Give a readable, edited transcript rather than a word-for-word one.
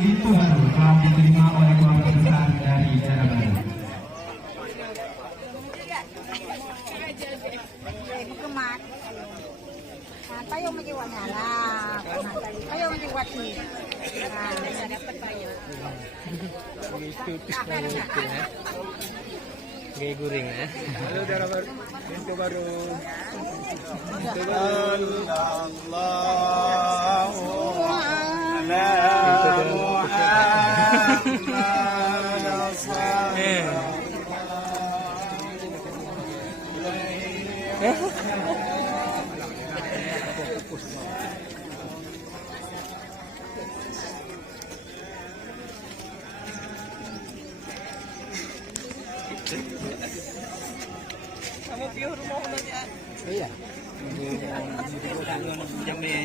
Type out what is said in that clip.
itu baru telah diterima oleh keluarga besar dari daerah baru. Payung menjiwanya lah, payung menjiwati. Bisa dapat payung. Gaya guring ya. Halo darah baru, info baru. Sallallahu ala Kamu piur rumah mana? Iya. Jamnya.